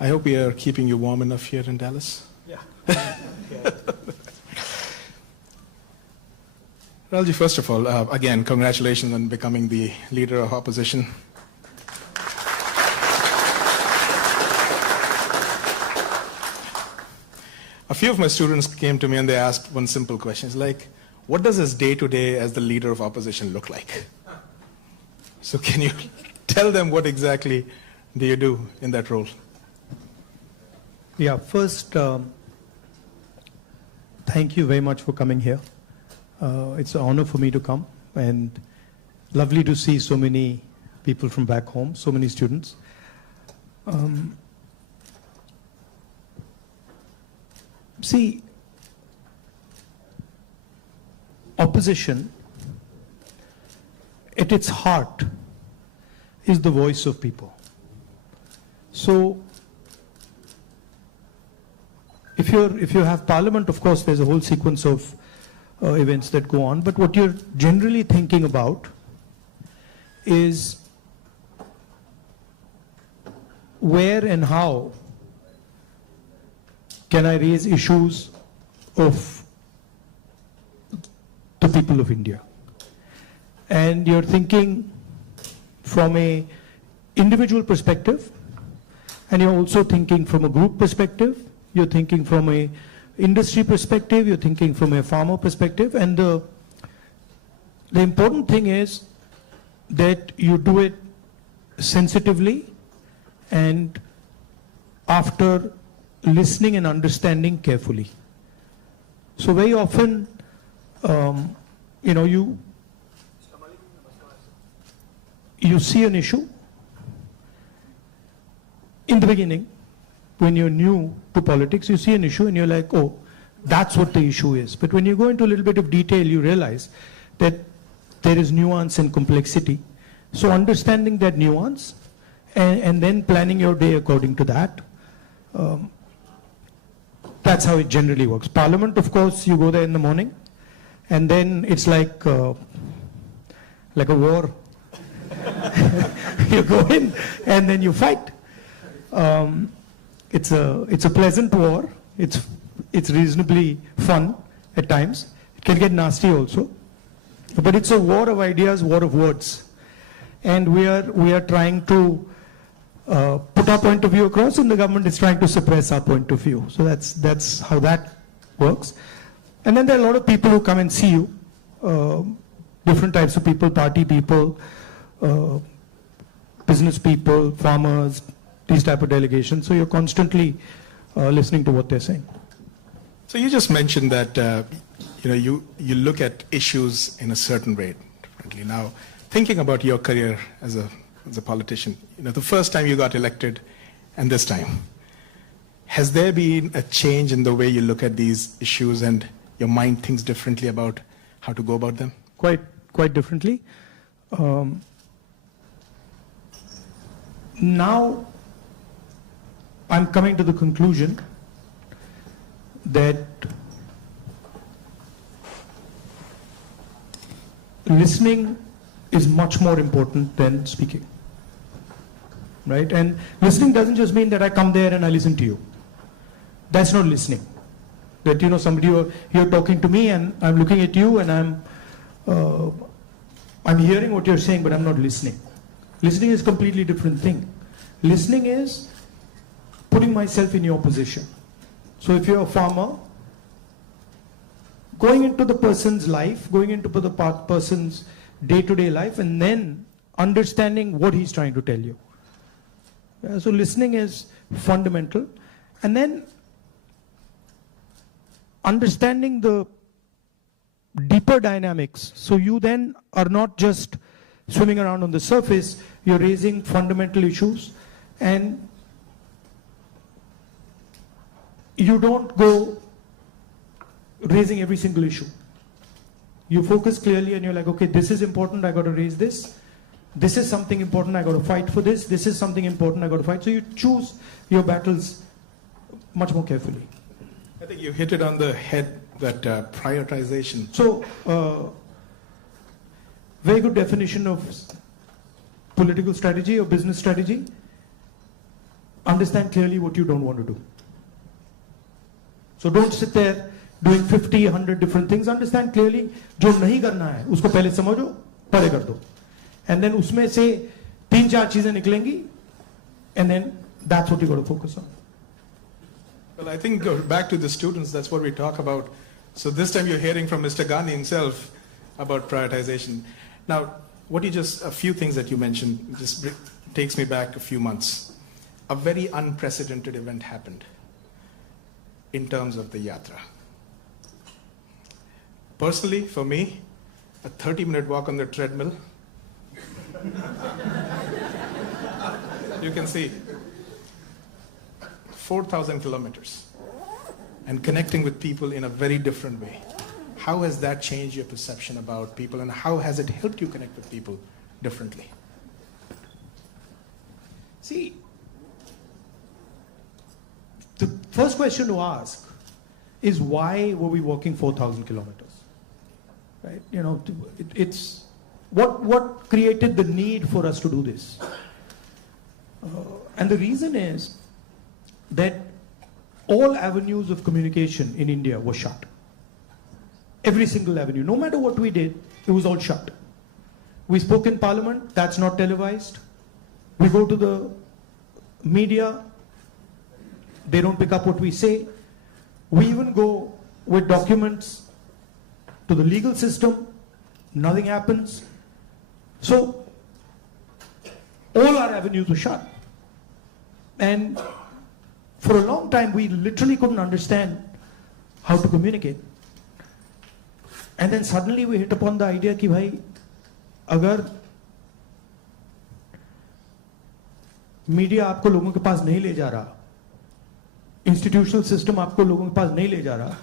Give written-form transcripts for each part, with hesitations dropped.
I hope we are keeping you warm enough here in Dallas. Yeah. Rahulji, first of all, again, congratulations on becoming the leader of opposition. A few of my students came to me and they asked one simple question. It's like, what does his day-to-day as the leader of opposition look like? So can you tell them what exactly do you do in that role? Yeah, first, thank you very much for coming here. It's an honor for me to come, and lovely to see so many people from back home, so many students. See, opposition, at its heart, is the voice of people. So, if you have parliament, of course, there's a whole sequence of events that go on, but what you're generally thinking about is where and how can I raise issues of the people of India. And you're thinking from a individual perspective, and you're also thinking from a group perspective, you're thinking from a industry perspective, you're thinking from a farmer perspective, and the important thing is that you do it sensitively and after listening and understanding carefully. So very often, you see an issue in the beginning. When you're new to politics, you see an issue and you're like, oh, that's what the issue is. But when you go into a little bit of detail, you realize that there is nuance and complexity. So understanding that nuance and then planning your day according to that, that's how it generally works. Parliament, of course, you go there in the morning, and then it's like a war. You go in and then you fight. It's a pleasant war. It's reasonably fun at times. It can get nasty also, but it's a war of ideas, war of words, and we are trying to put our point of view across, and the government is trying to suppress our point of view. So that's how that works. And then there are a lot of people who come and see you, different types of people, party people, business people, farmers, these type of delegations. So you're constantly listening to what they're saying. So you just mentioned that you look at issues in a certain way differently. Now, thinking about your career as a politician, the first time you got elected and this time, has there been a change in the way you look at these issues and your mind thinks differently about how to go about them? Quite differently. Now, I'm coming to the conclusion that listening is much more important than speaking, right? And listening doesn't just mean that I come there and I listen to you. That's not listening. That somebody you're talking to me and I'm looking at you and I'm hearing what you're saying, but I'm not listening. Listening is a completely different thing. Listening is putting myself in your position. So if you're a farmer, going into the person's life, going into the person's day-to-day life, and then understanding what he's trying to tell you. So listening is fundamental. And then understanding the deeper dynamics. So you then are not just swimming around on the surface, you're raising fundamental issues, and you don't go raising every single issue. You focus clearly and you're like, okay, this is important, I got to raise this. This is something important, I got to fight for this. This is something important, I got to fight. So you choose your battles much more carefully. I think you hit it on the head, that prioritization. So, very good definition of political strategy or business strategy. understand clearly what you don't want to do. So don't sit there doing 50, 100 different things. Understand clearly जो नहीं करना है उसको पहले समझो, पहले कर दो. And then उसमें से 3-4 चीजें निकलेंगी, and then that's what you got to focus on. Well, I think back to the students, that's what we talk about. So this time you're hearing from Mr. Gandhi himself about prioritization. Now, a few things that you mentioned just takes me back a few months. A very unprecedented event happened in terms of the yatra. Personally, for me, a 30-minute walk on the treadmill, you can see 4,000 kilometers and connecting with people in a very different way. How has that changed your perception about people, and how has it helped you connect with people differently? See, the first question to ask is why were we walking 4,000 kilometers? Right? You know, it's what created the need for us to do this? And the reason is that all avenues of communication in India were shut. Every single avenue, no matter what we did, it was all shut. We spoke in Parliament, that's not televised. We go to the media, they don't pick up what we say. We even go with documents to the legal system, nothing happens. So, all our avenues were shut. And for a long time, we literally couldn't understand how to communicate. And then suddenly we hit upon the idea कि भाई अगर media आपको लोगों के पास नहीं ले जा रहा, इंस्टीट्यूशनल सिस्टम आपको लोगों के पास नहीं ले जा रहा,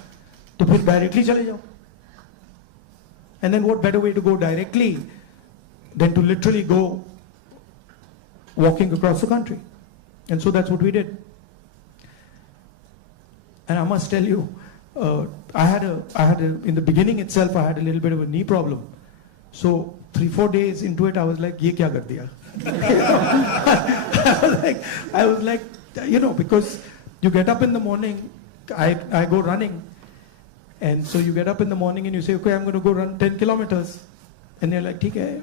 तो फिर डायरेक्टली चले जाओ. And then what better way to go directly than to literally go walking across the country? And so that's what we did. And I must tell you, in the beginning itself, I had a little bit of a knee problem. So 3-4 days into it, I was like, "Ye kya kar diya?" I was like, you know, because you get up in the morning, I go running, and so you get up in the morning and you say, "Okay, I'm going to go run 10 kilometers," and they're like, "ठीक है,"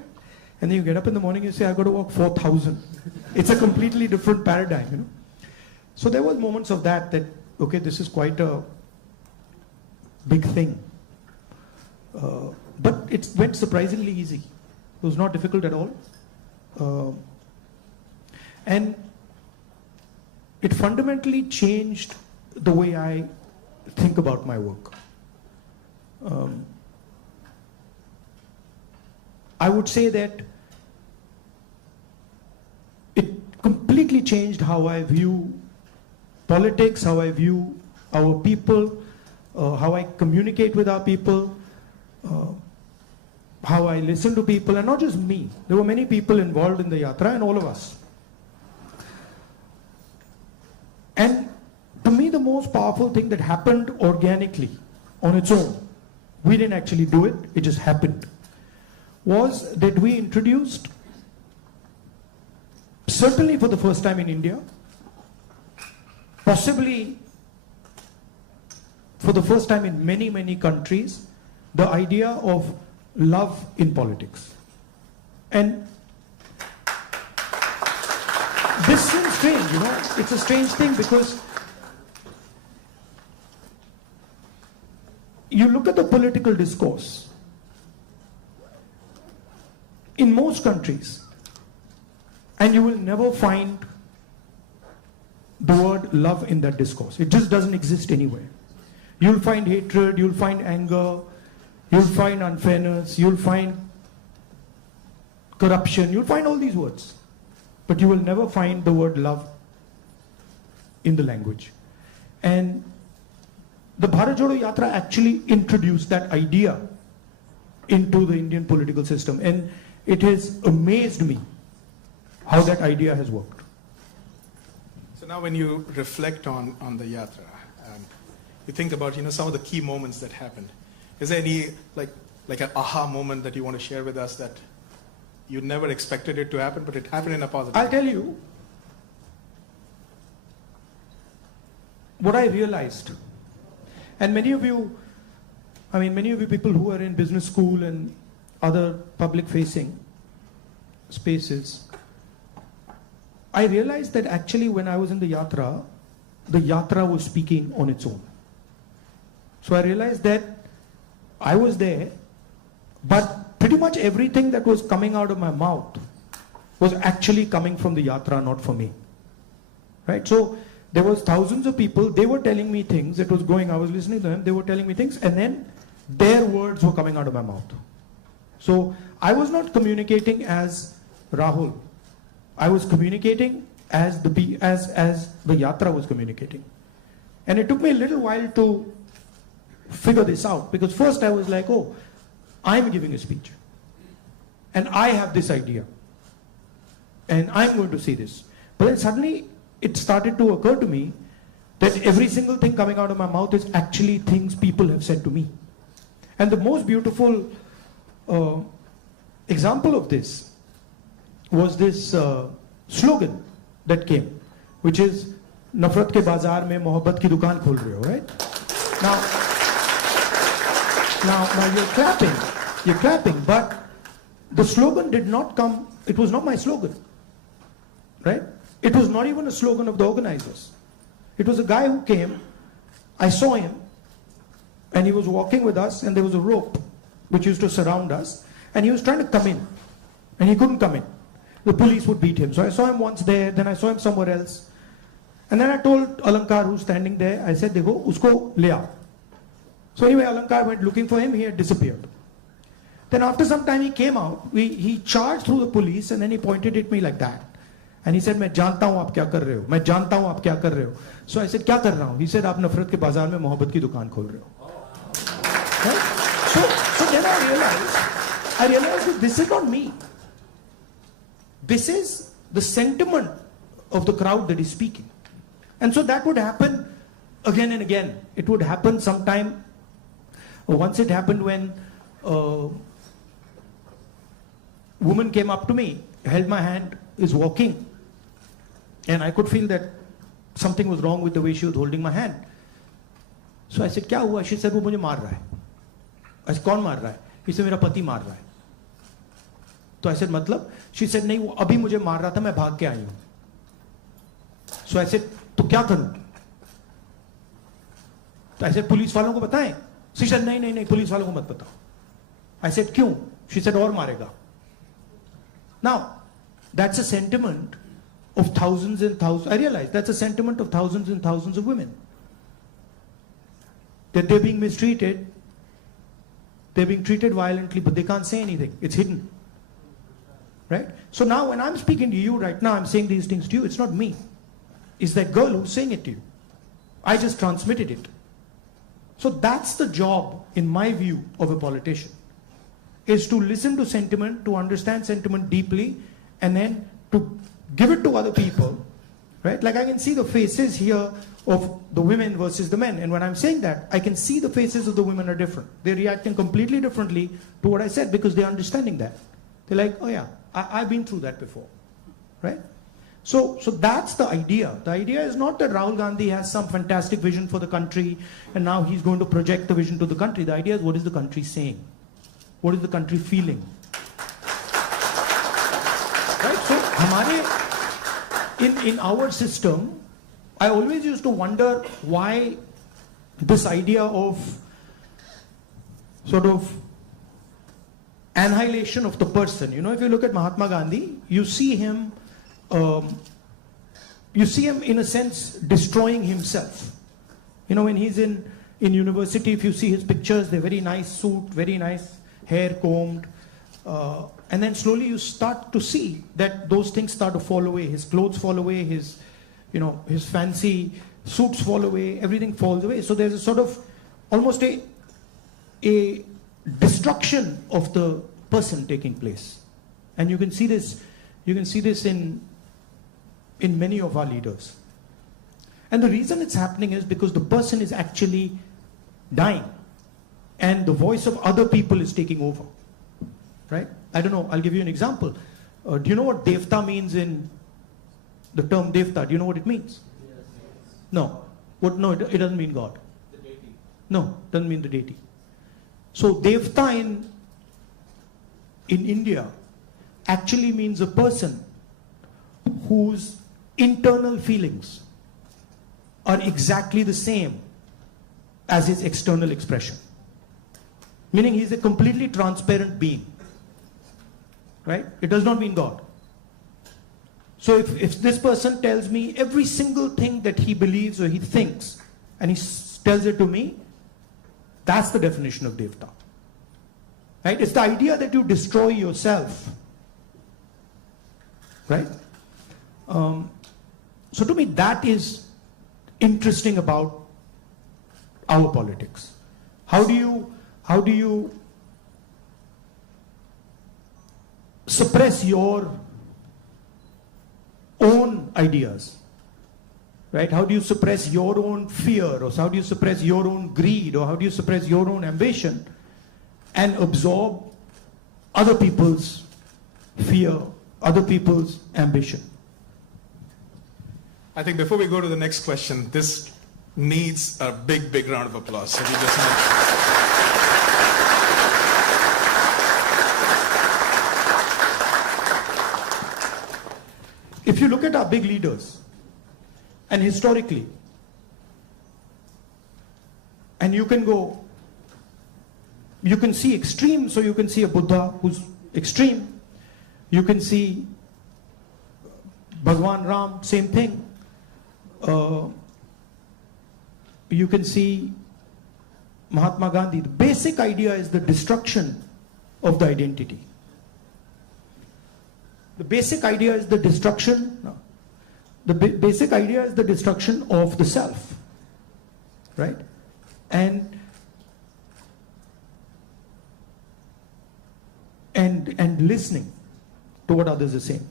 and then you get up in the morning and you say, "I've got to walk 4,000." It's a completely different paradigm, you know. So there was moments of that, okay, this is quite a big thing. But it went surprisingly easy. It was not difficult at all. And it fundamentally changed the way I think about my work. I would say that it completely changed how I view politics, how I view our people, how I communicate with our people, how I listen to people, and not just me. There were many people involved in the yatra, and all of us. And to me, the most powerful thing that happened organically on its own, we didn't actually do it, it just happened, was that we introduced, certainly for the first time in India, possibly for the first time in many, many countries, the idea of love in politics. And this seems strange, you know, it's a strange thing because you look at the political discourse in most countries and you will never find the word love in that discourse. It just doesn't exist anywhere. You'll find hatred, you'll find anger, you'll find unfairness, you'll find corruption, you'll find all these words. But you will never find the word love in the language. And the Bharat Jodo Yatra actually introduced that idea into the Indian political system. And it has amazed me how that idea has worked. So now when you reflect on the yatra, you think about, you know, some of the key moments that happened. Is there any like an aha moment that you want to share with us that you never expected it to happen, but it happened in a positive way? I'll tell you, what I realized, and many of you people who are in business school and other public facing spaces, I realized that actually when I was in the yatra was speaking on its own. So I realized that I was there, but pretty much everything that was coming out of my mouth was actually coming from the yatra, not from me. Right? So there was thousands of people, they were telling me things, I was listening to them, they were telling me things, and then their words were coming out of my mouth. So I was not communicating as Rahul. I was communicating as the yatra was communicating. And it took me a little while to figure this out, because first I was like, oh, I'm giving a speech and I have this idea and I'm going to say this. But then suddenly it started to occur to me that every single thing coming out of my mouth is actually things people have said to me. And the most beautiful example of this was this slogan that came, which is "Nafrat ke bazaar mein mohabbat ki dukaan khol rahe ho," right? Now you're clapping, but the slogan did not come, it was not my slogan, right? It was not even a slogan of the organizers. It was a guy who came, I saw him, and he was walking with us, and there was a rope which used to surround us, and he was trying to come in, and he couldn't come in. The police would beat him. So I saw him once there, then I saw him somewhere else. And then I told Alankar, who's standing there, I said, "Dekho, usko le aao." So anyway, Alankar went looking for him, he had disappeared. Then after some time he came out, he charged through the police, and then he pointed at me like that. And he said, "मैं जानता हूँ आप क्या कर रहे हो, मैं जानता हूँ आप क्या कर रहे हो." So I said, "क्या कर रहा हूँ?" He said, "आप नफरत के बाजार में मोहब्बत की दुकान खोल रहे हो." Right? So then I realized that this is not me. This is the sentiment of the crowd that is speaking. And so that would happen again and again. It would happen sometime. Once it happened when a woman came up to me, held my hand, is walking, and I could feel that something was wrong with the way she was holding my hand. So I said, "क्या हुआ?" She said, "वो मुझे मार रहा है." I said, "कौन मार रहा है?" He said, "मेरा पति मार रहा है." तो I said, "मतलब?" She said, "नहीं, वो अभी मुझे मार रहा था, मैं भाग के आई हूं." So I said, "तो क्या करूं?" तो I said, "पुलिस वालों को बताएं?" She said, नहीं, पुलिस वालों को मत बताओ." I said, "क्यों?" She said, "और मारेगा." Now, that's a sentiment of thousands and thousands. I realize that's a sentiment of thousands and thousands of women. That they're being mistreated, they're being treated violently, but they can't say anything. It's hidden. Right? So now when I'm speaking to you right now, I'm saying these things to you, it's not me. It's that girl who's saying it to you. I just transmitted it. So that's the job, in my view, of a politician, is to listen to sentiment, to understand sentiment deeply, and then to give it to other people, right? Like I can see the faces here of the women versus the men, and when I'm saying that, I can see the faces of the women are different. They're reacting completely differently to what I said because they're understanding that. They're like, "Oh yeah, I've been through that before," right? So that's the idea. The idea is not that Rahul Gandhi has some fantastic vision for the country and now he's going to project the vision to the country. The idea is, what is the country saying? What is the country feeling? Right? So in our system, I always used to wonder why this idea of sort of annihilation of the person. You know, if you look at Mahatma Gandhi, you see him in a sense destroying himself. You know, when he's in university, if you see his pictures, they're very nice suit, very nice hair combed, and then slowly you start to see that those things start to fall away. His clothes fall away, his fancy suits fall away, everything falls away. So there's a sort of almost a destruction of the person taking place. And you can see this in many of our leaders. And the reason it's happening is because the person is actually dying and the voice of other people is taking over, right? I don't know, I'll give you an example. Do you know what devta means in the term devta? Do you know what it means? Yes. No. What? No, it doesn't mean God. The deity. No, doesn't mean the deity. So Devta in India actually means a person whose internal feelings are exactly the same as his external expression. Meaning he's a completely transparent being. Right? It does not mean God. So if this person tells me every single thing that he believes or he thinks, and he tells it to me, that's the definition of Devta. Right? It's the idea that you destroy yourself. Right? So to me, that is interesting about our politics. How do you suppress your own ideas, right? How do you suppress your own fear, or how do you suppress your own greed, or how do you suppress your own ambition and absorb other people's fear, other people's ambition? I think before we go to the next question, this needs a big round of applause. So we just If you look at our big leaders, and historically, and you can see extreme, so you can see a Buddha who's extreme, you can see Bhagwan Ram, same thing, you can see Mahatma Gandhi. The basic idea is the destruction of the identity. The basic idea is the destruction. No. The basic idea is the destruction of the self, right? And listening to what others are saying.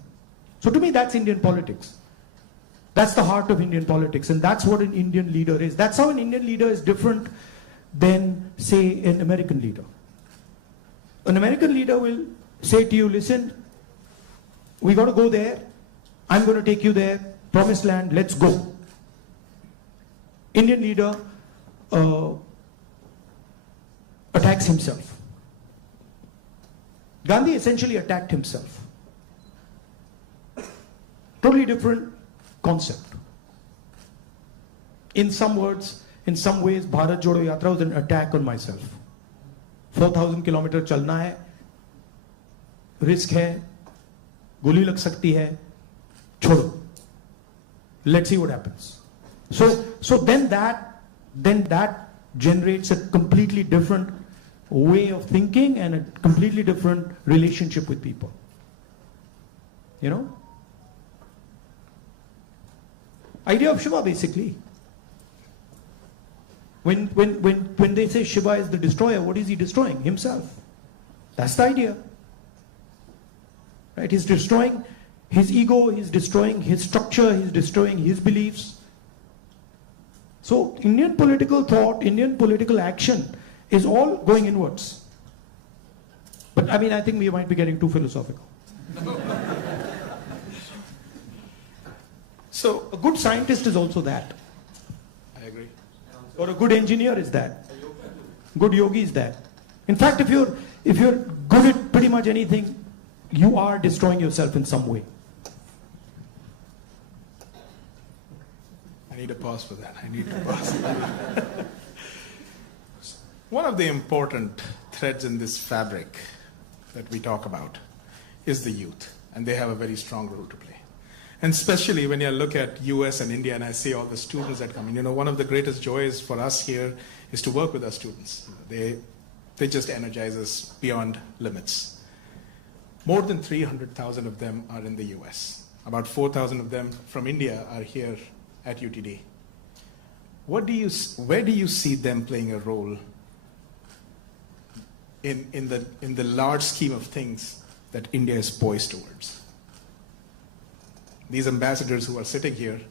So to me, that's Indian politics. That's the heart of Indian politics, and that's what an Indian leader is. That's how an Indian leader is different than, say, an American leader. An American leader will say to you, listen, we got to go there. I'm going to take you there. Promised land, let's go. Indian leader attacks himself. Gandhi essentially attacked himself. Totally different concept. In some words, in some ways, Bharat Jodo Yatra was an attack on myself. 4,000 kilometers chalna hai, risk hai, goli lag sakti hai, chodo. Let's see what happens. So then that generates a completely different way of thinking and a completely different relationship with people. You know? Idea of Shiva, basically. When they say Shiva is the destroyer, what is he destroying? Himself. That's the idea. Right? He's destroying his ego, he's destroying his structure, he's destroying his beliefs. So Indian political thought, Indian political action is all going inwards. But I mean, I think we might be getting too philosophical. So a good scientist is also that. I agree. Or a good engineer is that. Good yogi is that. In fact, if you're good at pretty much anything, you are destroying yourself in some way. I need a pause for that. One of the important threads in this fabric that we talk about is the youth, and they have a very strong role to play. And especially when you look at US and India, and I see all the students that come in, one of the greatest joys for us here is to work with our students. They just energize us beyond limits. More than 300,000 of them are in the US. About 4,000 of them from India are here at UTD. Where do you see them playing a role in the large scheme of things that India is poised towards? These ambassadors who are sitting here,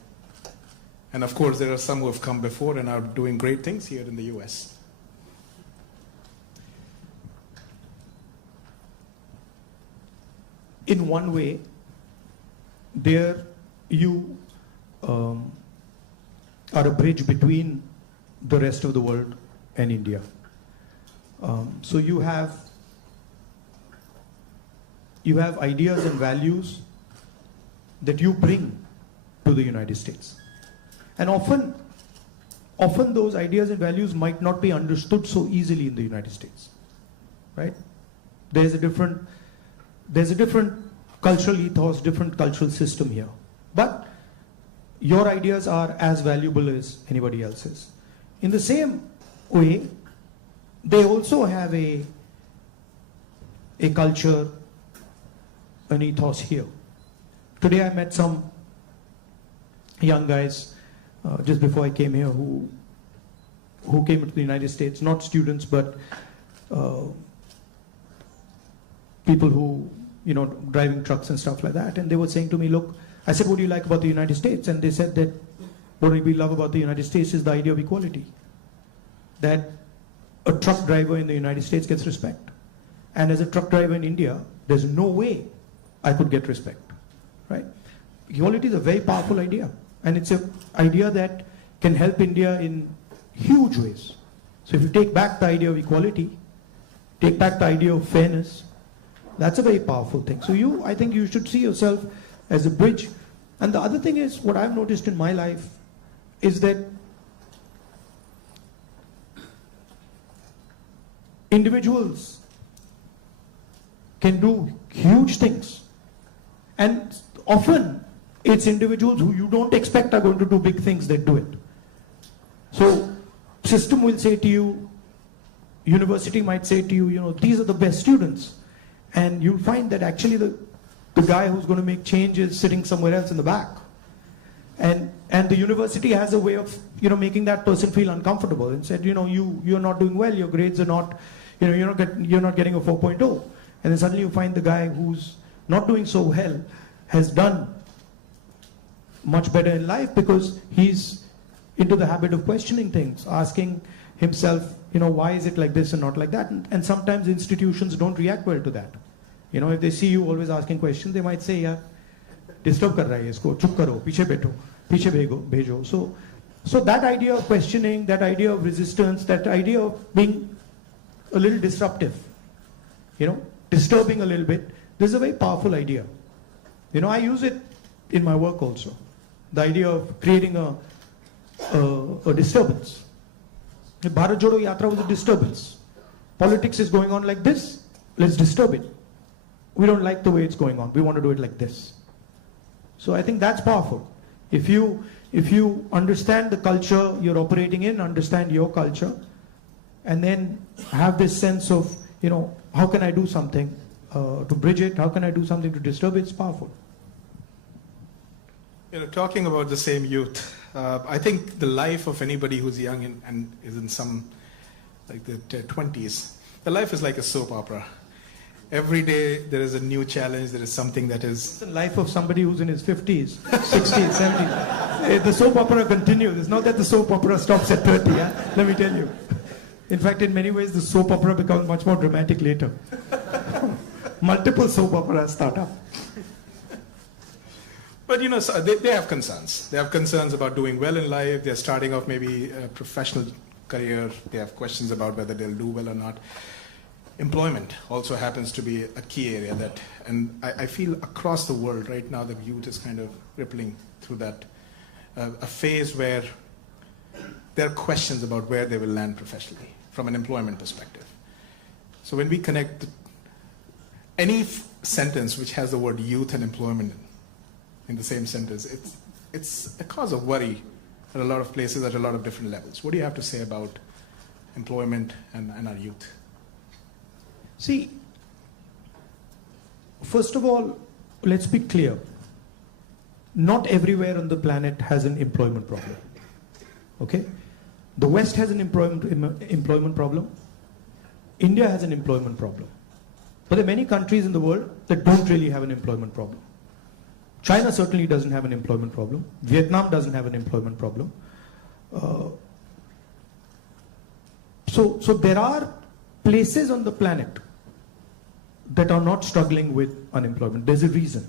and of course there are some who have come before and are doing great things here in the US. In one way, there you are a bridge between the rest of the world and India. So you have ideas and values that you bring to the United States. And often those ideas and values might not be understood so easily in the United States, right? There's a different cultural ethos, different cultural system here. But your ideas are as valuable as anybody else's. In the same way, they also have a culture, an ethos here. Today I met some young guys just before I came here who came to the United States, not students, but people who, driving trucks and stuff like that. And they were saying to me, look, I said, what do you like about the United States? And they said that what we love about the United States is the idea of equality. That a truck driver in the United States gets respect. And as a truck driver in India, there's no way I could get respect, right? Equality is a very powerful idea. And it's an idea that can help India in huge ways. So if you take back the idea of equality, take back the idea of fairness, that's a very powerful thing. So I think you should see yourself as a bridge. And the other thing is, what I've noticed in my life is that individuals can do huge things. And often it's individuals who you don't expect are going to do big things that do it. So system will say to you, university might say to you, these are the best students. And you'll find that actually the guy who's going to make change is sitting somewhere else in the back. And the university has a way of, making that person feel uncomfortable and said, you're not doing well, your grades are not, you're not getting a 4.0. And then suddenly you find the guy who's not doing so well has done much better in life because he's into the habit of questioning things, asking himself, why is it like this and not like that? And sometimes institutions don't react well to that. If they see you always asking questions, they might say, yaar, disturb kar raha hai isko, chup karo, piche beto, piche bhejo. So that idea of questioning, that idea of resistance, that idea of being a little disruptive, disturbing a little bit, this is a very powerful idea. I use it in my work also. The idea of creating a disturbance. The Bharat Jodo Yatra was a disturbance. Politics is going on like this, let's disturb it. We don't like the way it's going on, we want to do it like this. So I think that's powerful. If you understand the culture you're operating in, understand your culture, and then have this sense of, how can I do something to bridge it, how can I do something to disturb it, it's powerful. Talking about the same youth, I think the life of anybody who's young and is in some, like the 20s, the life is like a soap opera. Every day there is a new challenge, there is something that is... It's the life of somebody who's in his 50s, 60s, 70s. The soap opera continues. It's not that the soap opera stops at 30, yeah? Let me tell you. In fact, in many ways, the soap opera becomes much more dramatic later. Multiple soap operas start up. But so they have concerns. They have concerns about doing well in life. They're starting off maybe a professional career. They have questions about whether they'll do well or not. Employment also happens to be a key area and I feel across the world right now the youth is kind of rippling through that, a phase where there are questions about where they will land professionally from an employment perspective. So when we connect any sentence which has the word youth and employment in the same sentence, it's a cause of worry at a lot of places at a lot of different levels. What do you have to say about employment and our youth? See, first of all, let's be clear. Not everywhere on the planet has an employment problem. Okay? The West has an employment problem. India has an employment problem. But there are many countries in the world that don't really have an employment problem. China certainly doesn't have an employment problem. Vietnam doesn't have an employment problem. So there are places on the planet that are not struggling with unemployment. There's a reason.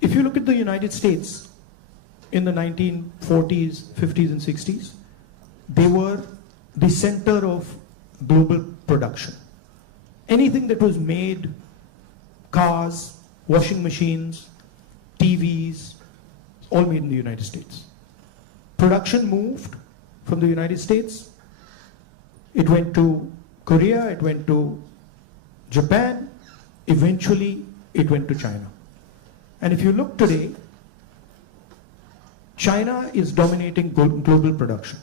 If you look at the United States, in the 1940s, 50s and 60s, they were the center of global production. Anything that was made, cars, washing machines, TVs, all made in the United States. Production moved from the United States. It went to Korea, it went to Japan, eventually it went to China. And if you look today, China is dominating global production.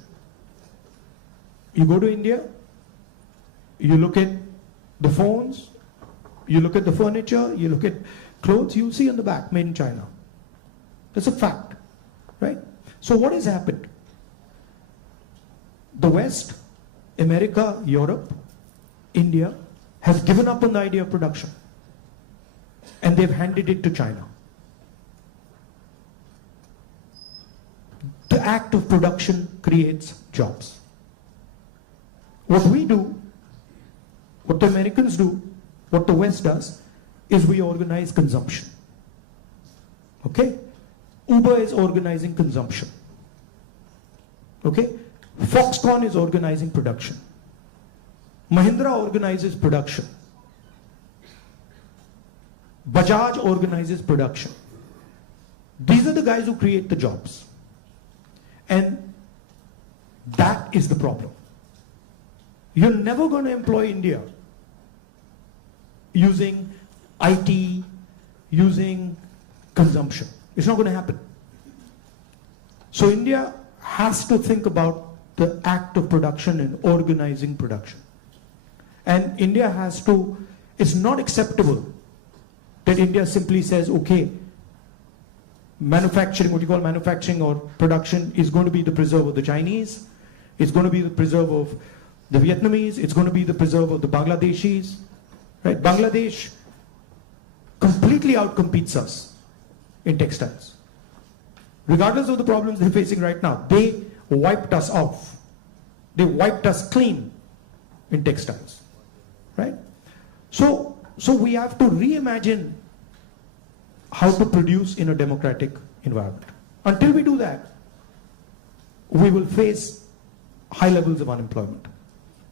You go to India, you look at the phones, you look at the furniture, you look at clothes, you'll see on the back, made in China. That's a fact, right? So what has happened? The West, America, Europe, India, has given up on the idea of production. And they've handed it to China. The act of production creates jobs. What we do, what the Americans do, what the West does, is we organize consumption. Okay? Uber is organizing consumption. Okay? Foxconn is organizing production. Mahindra organizes production. Bajaj organizes production. These are the guys who create the jobs. And that is the problem. You're never going to employ India using IT, using consumption. It's not going to happen. So India has to think about the act of production and organizing production. And India has to, it's not acceptable that India simply says, okay, manufacturing, what you call manufacturing or production is going to be the preserve of the Chinese, it's going to be the preserve of the Vietnamese, it's going to be the preserve of the Bangladeshis, right? Bangladesh completely outcompetes us in textiles. Regardless of the problems they're facing right now, they wiped us off. They wiped us clean in textiles, right? So we have to reimagine how to produce in a democratic environment. Until we do that, we will face high levels of unemployment.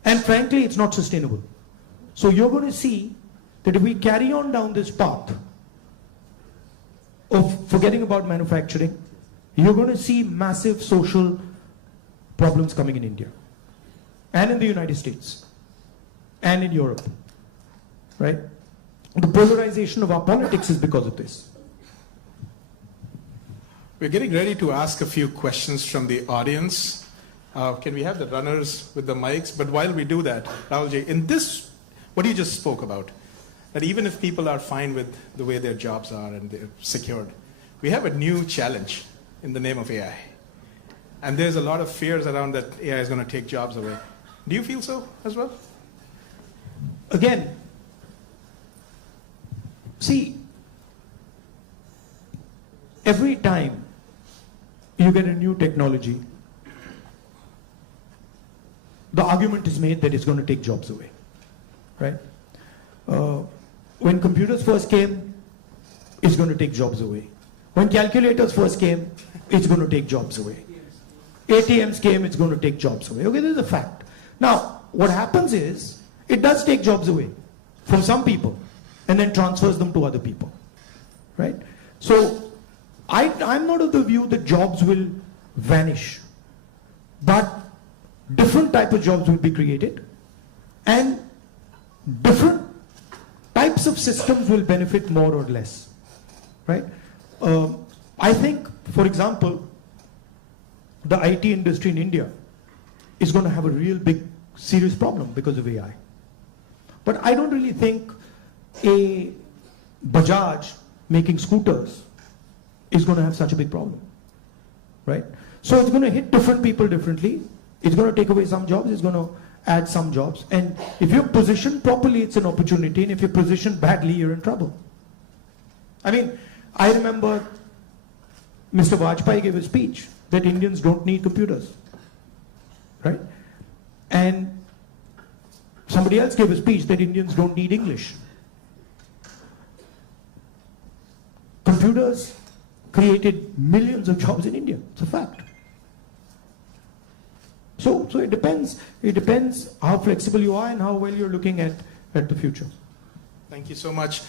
And frankly, it's not sustainable. So you're going to see that if we carry on down this path of forgetting about manufacturing, you're going to see massive social problems coming in India and in the United States and in Europe, right? The polarization of our politics is because of this. We're getting ready to ask a few questions from the audience. Can we have the runners with the mics? But while we do that, Rahulji, in this, what you just spoke about, that even if people are fine with the way their jobs are and they're secured, we have a new challenge in the name of AI. And there's a lot of fears around that AI is going to take jobs away. Do you feel so as well? Again, see, every time you get a new technology, the argument is made that it's going to take jobs away, right? When computers first came, it's going to take jobs away. When calculators first came, it's going to take jobs away. ATMs came, it's going to take jobs away. Okay, this is a fact. Now, what happens is, it does take jobs away from some people and then transfers them to other people, right? So, I'm not of the view that jobs will vanish, but different type of jobs will be created and different types of systems will benefit more or less, right? I think, for example, the IT industry in India is going to have a real big, serious problem because of AI. But I don't really think a Bajaj making scooters is going to have such a big problem, right? So it's going to hit different people differently. It's going to take away some jobs. It's going to add some jobs. And if you're positioned properly, it's an opportunity. And if you're positioned badly, you're in trouble. I mean, I remember Mr. Vajpayee gave a speech that Indians don't need computers, right? And somebody else gave a speech that Indians don't need English. Computers created millions of jobs in India. It's a fact. So it depends. It depends how flexible you are and how well you're looking at the future. Thank you so much.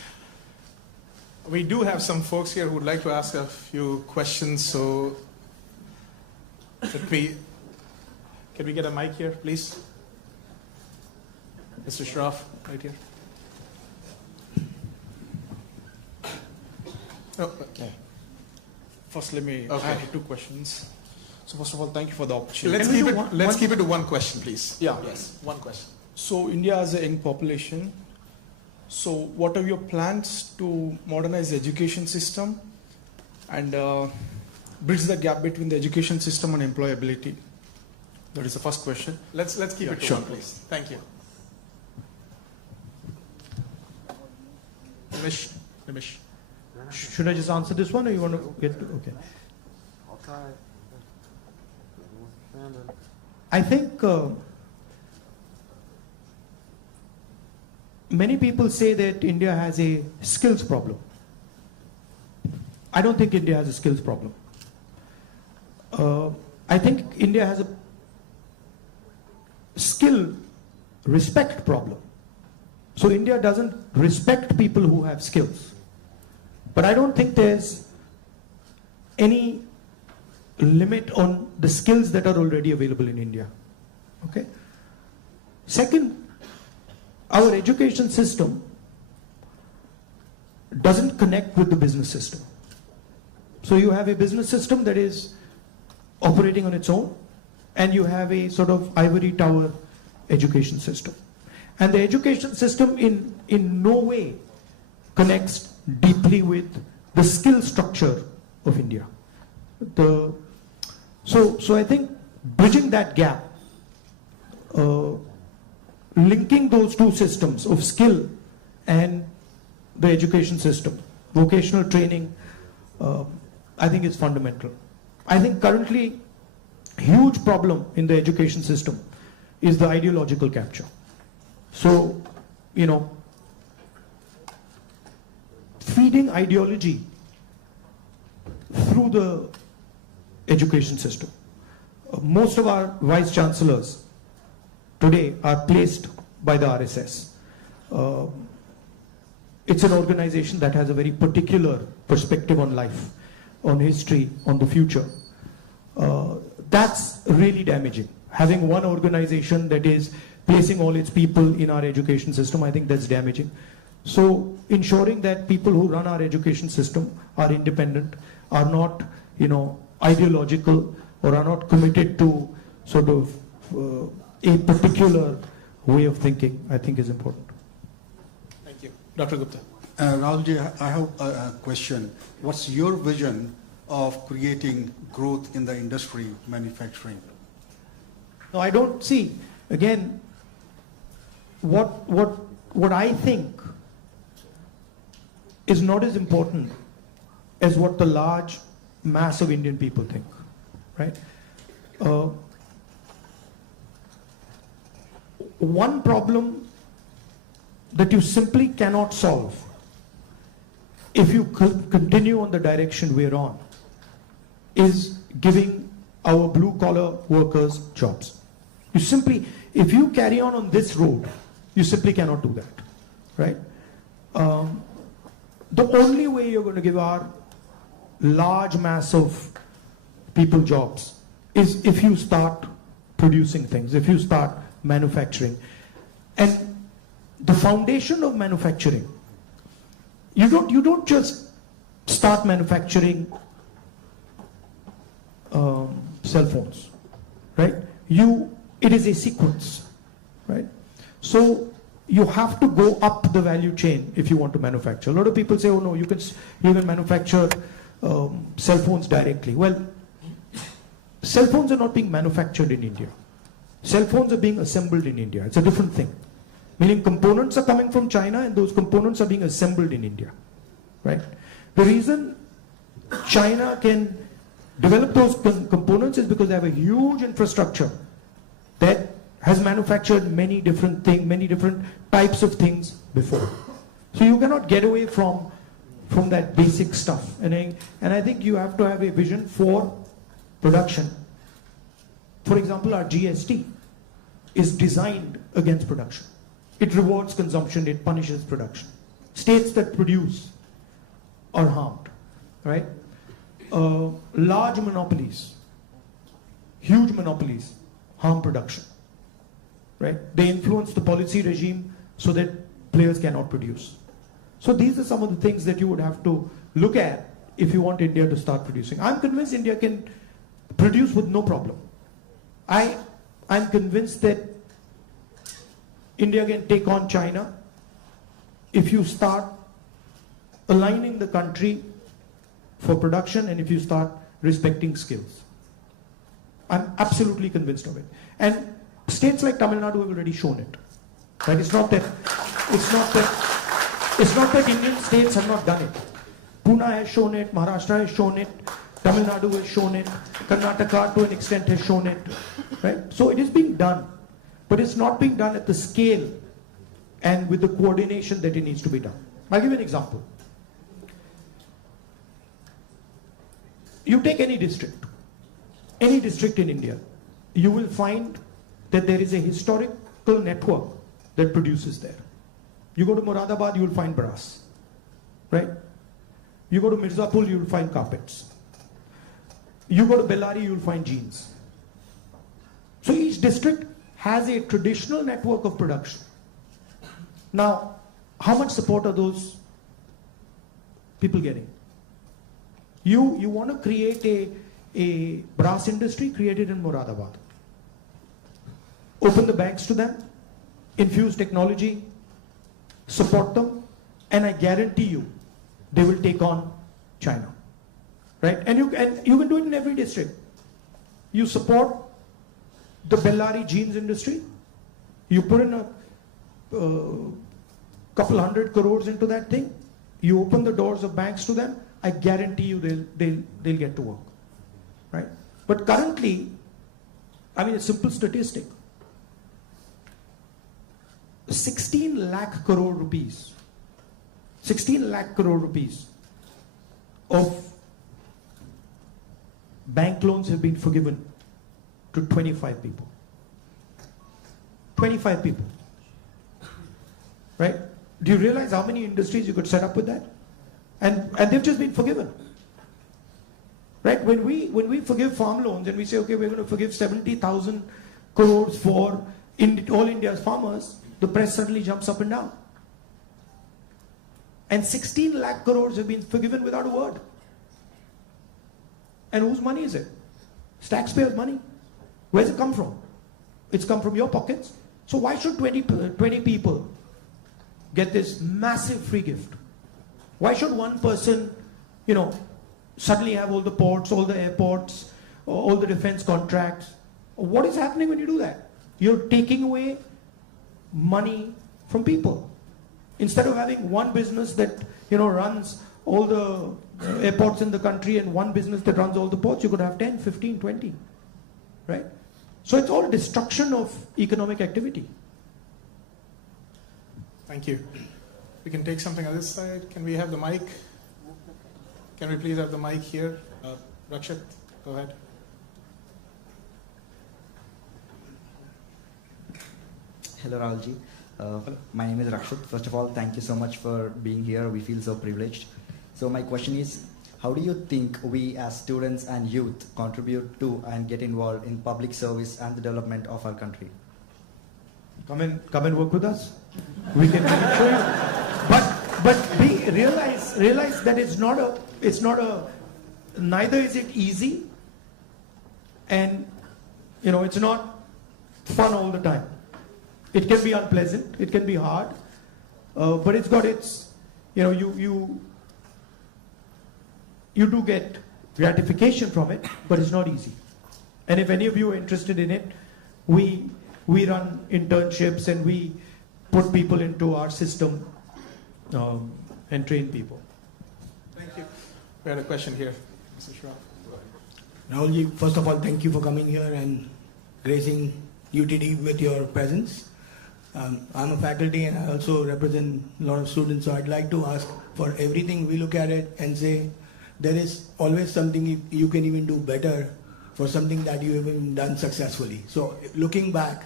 We do have some folks here who would like to ask a few questions. So can we get a mic here, please? Mr. Shroff, right here. Oh, Okay. First, let me Okay. add 2 questions. So first of all, thank you for the opportunity. Let's keep it to one question, please. Yeah. Yes, one question. So India has a young population. So what are your plans to modernize the education system and bridge the gap between the education system and employability? That is the first question. Let's keep it to sure. one, please. Thank you. Nimish. Should I just answer this one, or you want to get to, okay? I'll try. I think many people say that India has a skills problem. I don't think India has a skills problem. I think India has a skill respect problem. So India doesn't respect people who have skills. But I don't think there's any limit on the skills that are already available in India. Okay? Second, our education system doesn't connect with the business system. So you have a business system that is operating on its own, and you have a sort of ivory tower education system. And the education system in no way connects deeply with the skill structure of India. So I think bridging that gap, linking those 2 systems of skill and the education system, vocational training, I think is fundamental. I think currently huge problem in the education system is the ideological capture. So, you know, feeding ideology through the education system. Most of our vice chancellors today are placed by the RSS. It's an organization that has a very particular perspective on life, on history, on the future. That's really damaging. Having one organization that is placing all its people in our education system, I think that's damaging. So ensuring that people who run our education system are independent, are not, you know, ideological, or are not committed to sort of a particular way of thinking, I think is important. Thank you. Dr. Gupta. Rahulji, I have a question. What's your vision of creating growth in the industry, manufacturing? No, I don't see. Again, what I think is not as important as what the large mass of Indian people think, right? One problem that you simply cannot solve if you continue on the direction we're on is giving our blue-collar workers jobs. You simply, if you carry on this road, you simply cannot do that, right? The only way you're going to give our large mass of people jobs is if you start producing things, if you start manufacturing. And the foundation of manufacturing, you don't just start manufacturing cell phones, right? It is a sequence, right? So you have to go up the value chain if you want to manufacture. A lot of people say, oh no, you can manufacture cell phones directly. Well, cell phones are not being manufactured in India. Cell phones are being assembled in India. It's a different thing. Meaning components are coming from China and those components are being assembled in India, right? The reason China can develop those components is because they have a huge infrastructure that has manufactured many different things, many different types of things before. So you cannot get away from from that basic stuff. And I think you have to have a vision for production. For example, our GST is designed against production. It rewards consumption, it punishes production. States that produce are harmed, right? Large monopolies, huge monopolies, harm production, right? They influence the policy regime so that players cannot produce. So these are some of the things that you would have to look at if you want India to start producing. I'm convinced India can produce with no problem. I'm convinced that India can take on China if you start aligning the country for production and if you start respecting skills. I'm absolutely convinced of it. And states like Tamil Nadu have already shown it. Right? It's not that Indian states have not done it. Pune has shown it, Maharashtra has shown it, Tamil Nadu has shown it, Karnataka to an extent has shown it. Right? So it is being done, but it's not being done at the scale and with the coordination that it needs to be done. I'll give you an example. You take any district in India, you will find that there is a historical network that produces there. You go to Moradabad, you will find brass, right? You go to Mirzapur, you will find carpets. You go to Bellary, you will find jeans. So each district has a traditional network of production. Now, how much support are those people getting? You want to create a brass industry, create it in Moradabad. Open the banks to them, infuse technology, support them, and I guarantee you, they will take on China. Right? And you can do it in every district. You support the Bellary jeans industry, you put in a couple 100 crores into that thing, you open the doors of banks to them, I guarantee you they'll get to work. Right? But currently, I mean, a simple statistic, 16 lakh crore rupees of bank loans have been forgiven to 25 people. 25 people. Right? Do you realize how many industries you could set up with that? And they've just been forgiven. Right? When we forgive farm loans and we say, okay, we're going to forgive 70,000 crores for all India's farmers, the press suddenly jumps up and down. And 16 lakh crores have been forgiven without a word. And whose money is it? It's taxpayers' money. Where's it come from? It's come from your pockets. So why should 20 people get this massive free gift? Why should one person, suddenly have all the ports, all the airports, all the defense contracts? What is happening when you do that? You're taking away money from people. Instead of having one business that runs all the airports in the country and one business that runs all the ports, you could have 10, 15, 20. Right? So it's all destruction of economic activity. Thank you. We can take something on this side. Can we have the mic? Can we please have the mic here? Rakshit, go ahead. Hello, Rahulji. My name is Rakshit. First of all, thank you so much for being here. We feel so privileged. So my question is, how do you think we as students and youth contribute to and get involved in public service and the development of our country? Come and work with us. We can show you. But realize that neither is it easy, and it's not fun all the time. It can be unpleasant, it can be hard, but it's got its, you do get gratification from it, but it's not easy. And if any of you are interested in it, we run internships and we put people into our system and train people. Thank you. We had a question here, Mr. Shroff. Rahulji, first of all, thank you for coming here and gracing UTD with your presence. I'm a faculty and I also represent a lot of students, so I'd like to ask, for everything we look at it and say there is always something you can even do better for something that you haven't done successfully. So looking back,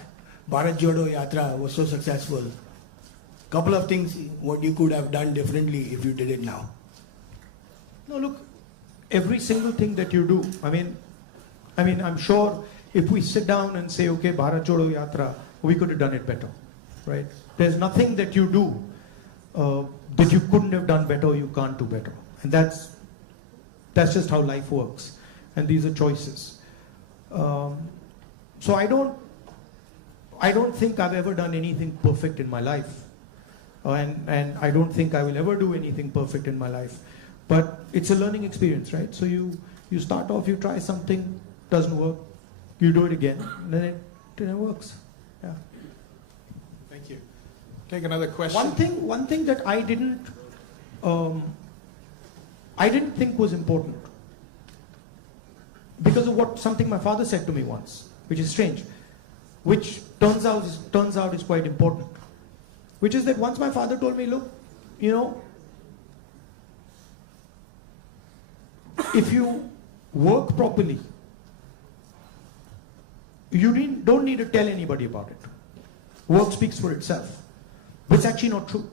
Bharat Jodo Yatra was so successful. Couple of things what you could have done differently if you did it now. No, look, every single thing that you do, I mean, I'm sure if we sit down and say, okay, Bharat Jodo Yatra, we could have done it better, right? There's nothing that you do that you couldn't have done better or you can't do better. And that's just how life works. And these are choices. So I don't think I've ever done anything perfect in my life. And I don't think I will ever do anything perfect in my life. But it's a learning experience, right? So you start off, you try something, doesn't work, you do it again, and then it works. Yeah. Thank you. Take another question. One thing that I didn't think was important, because of something my father said to me once, which is strange, which turns out is quite important, which is that once my father told me, look, you know, if you work properly, you don't need to tell anybody about it. Work speaks for itself. But it's actually not true.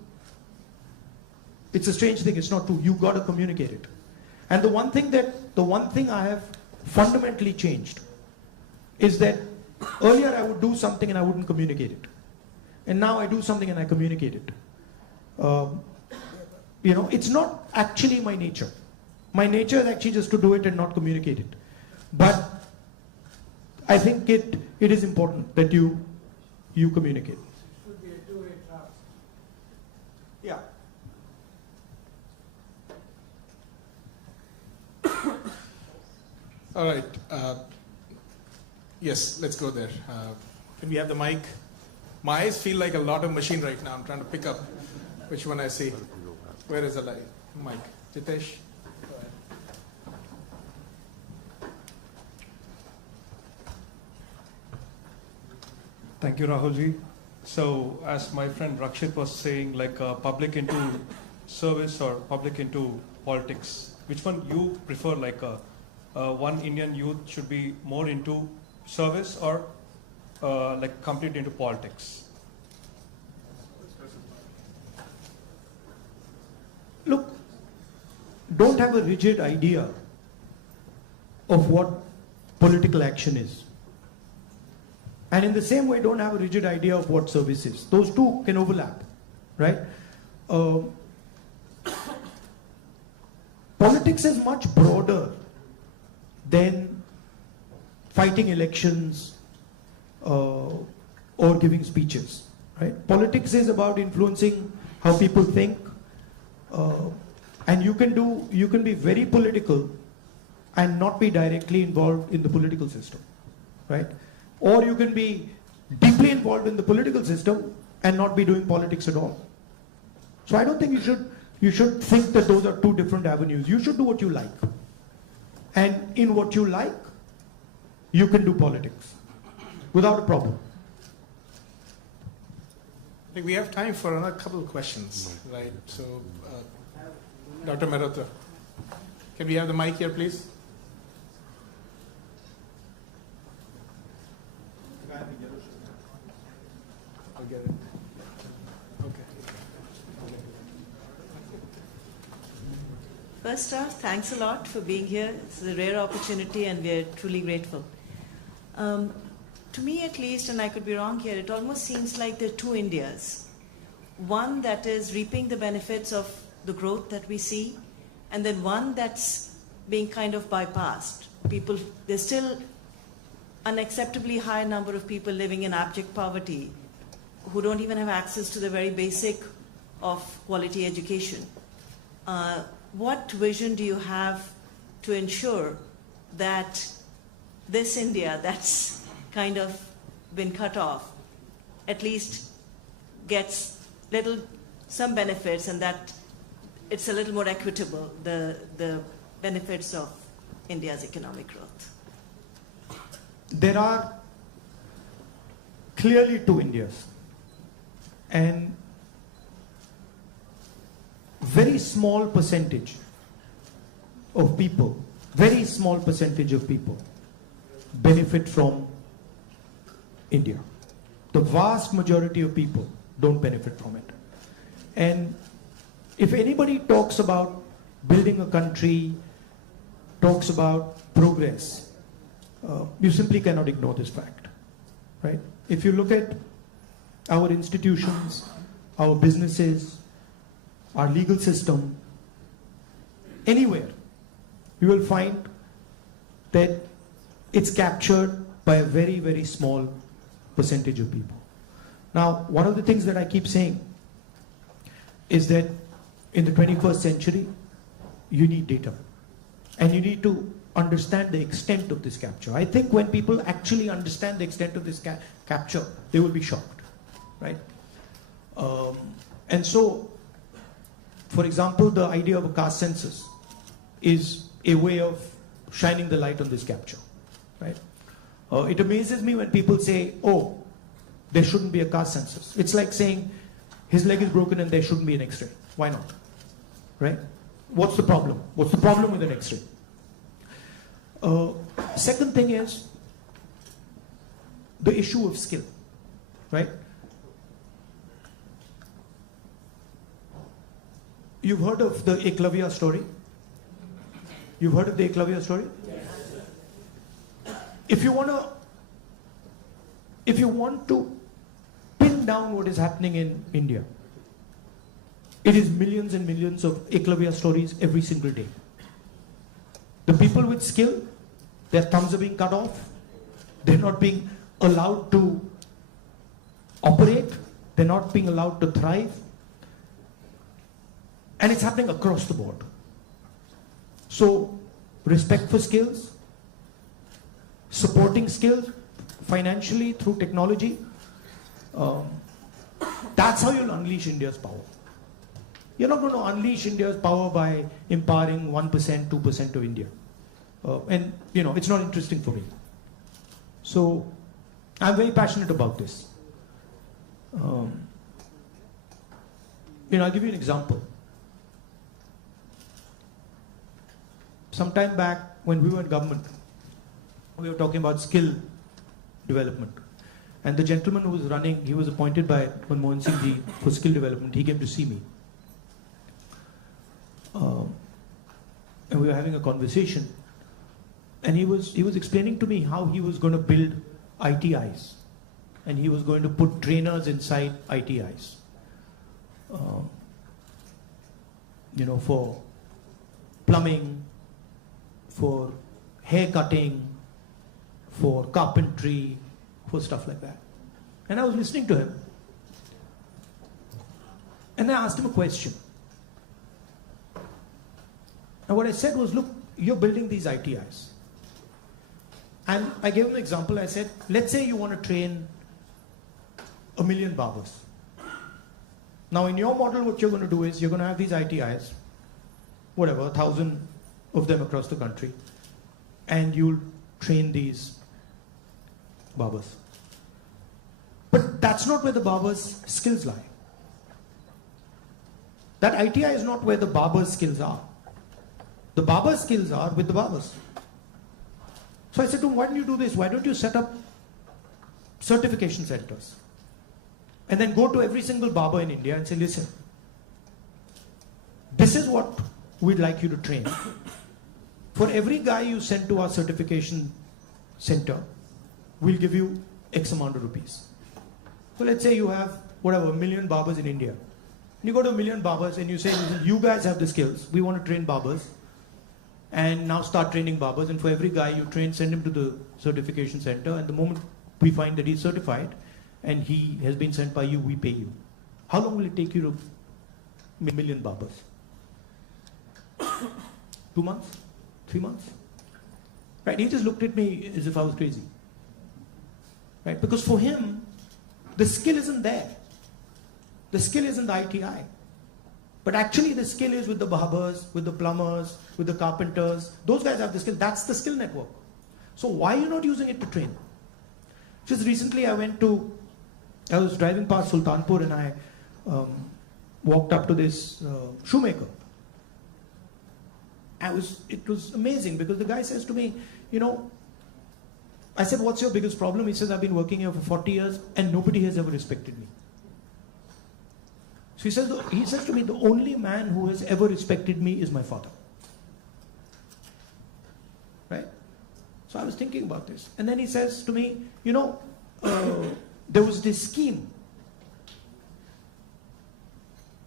It's a strange thing, it's not true. You've got to communicate it. And the one thing I have fundamentally changed is that earlier I would do something and I wouldn't communicate it. And now I do something and I communicate it. You know, it's not actually my nature. My nature is actually just to do it and not communicate it. But I think it is important that you communicate. It should be a two-way trust. Yeah. All right. Yes, let's go there. Can we have the mic? My eyes feel like a lot of machine right now. I'm trying to pick up which one I see. Where is the mic? Jitesh? Go ahead. Thank you, Rahulji. So, as my friend Rakshit was saying, like public into service or public into politics, which one you prefer? Like one Indian youth should be more into service or like complete into politics? Look, don't have a rigid idea of what political action is. And in the same way, don't have a rigid idea of what service is. Those two can overlap, right? Politics is much broader than fighting elections or giving speeches, right? Politics is about influencing how people think, and you can be very political and not be directly involved in the political system, right? Or you can be deeply involved in the political system and not be doing politics at all. So I don't think you should think that those are two different avenues. You should do what you like. And in what you like, you can do politics without a problem. I think we have time for another couple of questions, right? So, Dr. Mehrotra, can we have the mic here, please? I'll get it. Okay. First off, thanks a lot for being here. It's a rare opportunity and we're truly grateful. To me at least, and I could be wrong here, it almost seems like there are two Indias. One that is reaping the benefits of the growth that we see, and then one that's being kind of bypassed. There's still an unacceptably high number of people living in abject poverty who don't even have access to the very basic of quality education. What vision do you have to ensure that this India that's kind of been cut off at least gets some benefits, and that it's a little more equitable, the benefits of India's economic growth? There are clearly two Indias. And very small percentage of people, very small percentage of people benefit from India. The vast majority of people don't benefit from it. And if anybody talks about building a country, talks about progress, you simply cannot ignore this fact, right? If you look at our institutions, our businesses, our legal system, anywhere, you will find that it's captured by a very, very small percentage of people. Now, one of the things that I keep saying is that in the 21st century, you need data. And you need to understand the extent of this capture. I think when people actually understand the extent of this capture, they will be shocked, right? And so, for example, the idea of a caste census is a way of shining the light on this capture, right? It amazes me when people say, oh, there shouldn't be a caste census. It's like saying his leg is broken and there shouldn't be an X-ray. Why not, right? What's the problem? What's the problem with an X-ray? Second thing is the issue of skill, right? You've heard of the Eklavya story? You've heard of the Eklavya story? Yes. If you want to pin down what is happening in India, it is millions and millions of Eklavya stories every single day. The people with skill, their thumbs are being cut off. They're not being allowed to operate. They're not being allowed to thrive. And it's happening across the board. So, respect for skills, supporting skills financially through technology, that's how you'll unleash India's power. You're not going to unleash India's power by empowering 1%, 2% of India. And, it's not interesting for me. So, I'm very passionate about this. I'll give you an example. Sometime back, when we were in government, we were talking about skill development. And the gentleman who was running, he was appointed by Manmohan Singh Ji for skill development. He came to see me. And we were having a conversation. And he was explaining to me how he was going to build ITIs. And he was going to put trainers inside ITIs. For plumbing, for hair cutting, for carpentry, for stuff like that. And I was listening to him. And I asked him a question. And what I said was, look, you're building these ITIs. And I gave him an example. I said, let's say you want to train 1 million barbers. Now in your model, what you're going to do is, you're going to have these ITIs, 1,000 of them across the country, and you'll train these barbers. But that's not where the barber's skills lie. That ITI is not where the barber's skills are. The barber's skills are with the barbers. So I said to him, why don't you do this? Why don't you set up certification centers? And then go to every single barber in India and say, listen, this is what we'd like you to train. For every guy you send to our certification center, we'll give you X amount of rupees. So let's say you have, 1 million barbers in India. And you go to 1 million barbers and you say, listen, you guys have the skills. We want to train barbers. And now start training barbers. And for every guy you train, send him to the certification center. And the moment we find that he's certified and he has been sent by you, we pay you. How long will it take you to 1 million barbers? 2 months? 3 months? Right? He just looked at me as if I was crazy. Right? Because for him, the skill isn't there. The skill isn't the ITI. But actually the skill is with the barbers, with the plumbers, with the carpenters. Those guys have the skill. That's the skill network. So why are you not using it to train? Just recently I went to I was driving past Sultanpur and I walked up to this shoemaker. It was amazing because the guy says to me, you know, I said, what's your biggest problem? He says, I've been working here for 40 years and nobody has ever respected me. So he says to me, the only man who has ever respected me is my father. Right? So I was thinking about this. And then he says to me, you know, there was this scheme.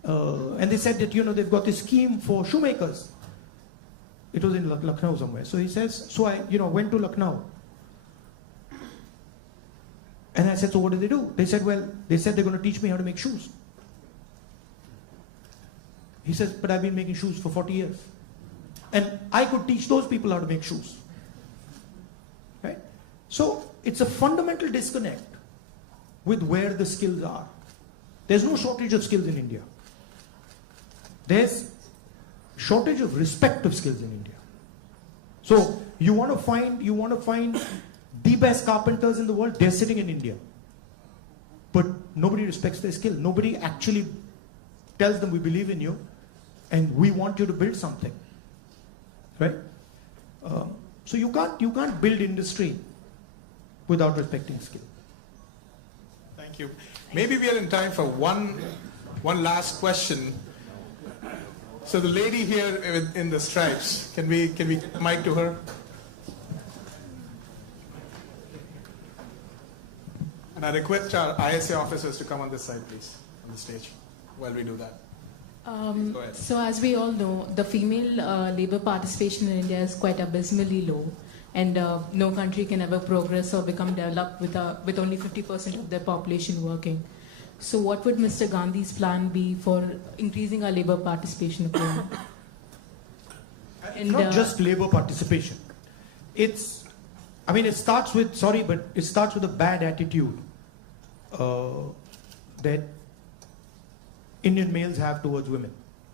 And they said that, you know, they've got this scheme for shoemakers. It was in Lucknow somewhere. So he says, so I, you know, went to Lucknow. And I said, so what did they do? They said, well, they said they're going to teach me how to make shoes. He says, but I've been making shoes for 40 years. And I could teach those people how to make shoes. Right? So it's a fundamental disconnect with where the skills are. There's no shortage of skills in India. There's shortage of respect of skills in India. So you want to find the best carpenters in the world, they're sitting in India. But nobody respects their skill. Nobody actually tells them, we believe in you and we want you to build something. Right? So you can't build industry without respecting skill. Thank you. Maybe we are in time for one last question. So the lady here in the stripes, can we mic to her? And I request our ISA officers to come on this side, please, on the stage, while we do that. Go ahead. So as we all know, the female labor participation in India is quite abysmally low, and no country can ever progress or become developed with only 50% of their population working. So what would Mr. Gandhi's plan be for increasing our labor participation of women? And not just labor participation. It starts with a bad attitude that Indian males have towards women.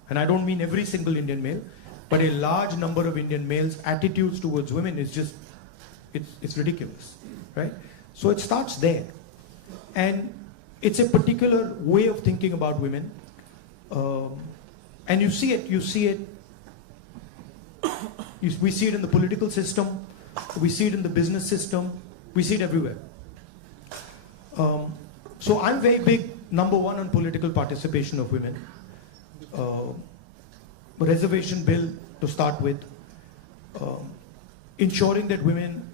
And I don't mean every single Indian male, but a large number of Indian males' attitudes towards women is just, it's ridiculous, right? So it starts there. And it's a particular way of thinking about women. And we see it in the political system, we see it in the business system, we see it everywhere. So I'm very big, number one, on political participation of women. Reservation bill to start with. Ensuring that women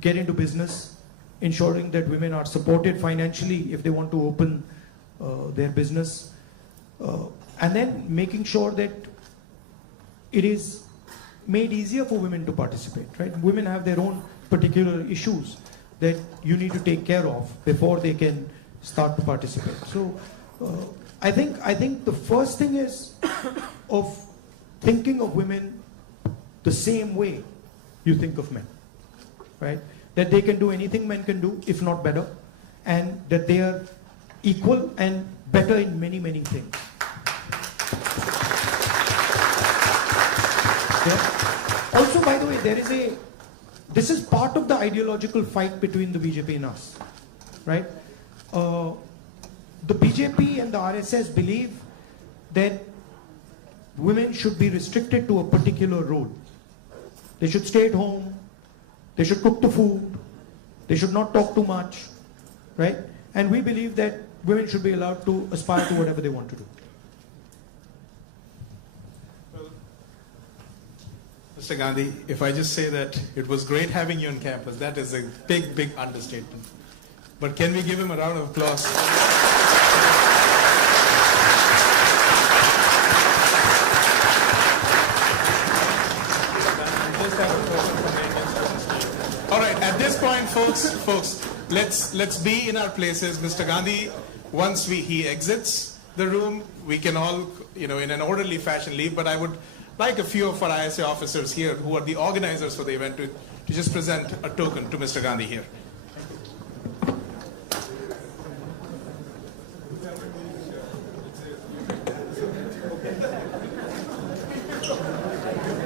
get into business. Ensuring that women are supported financially if they want to open their business. And then making sure that it is made easier for women to participate, right? Women have their own particular issues that you need to take care of before they can start to participate. So I think the first thing is of thinking of women the same way you think of men, right? That they can do anything men can do, if not better, and that they are equal and better in many, many things. Yeah. Also, by the way, this is part of the ideological fight between the BJP and us, right? The BJP and the RSS believe that women should be restricted to a particular role. They should stay at home, they should cook the food, they should not talk too much, right? And we believe that women should be allowed to aspire to whatever they want to do. Mr. Gandhi, if I just say that it was great having you on campus, that is a big, big understatement. But can we give him a round of applause? All right, at this point, folks, let's be in our places. Mr. Gandhi, once he exits the room, we can all, in an orderly fashion leave, but I would like a few of our ISA officers here who are the organizers for the event to just present a token to Mr. Gandhi here.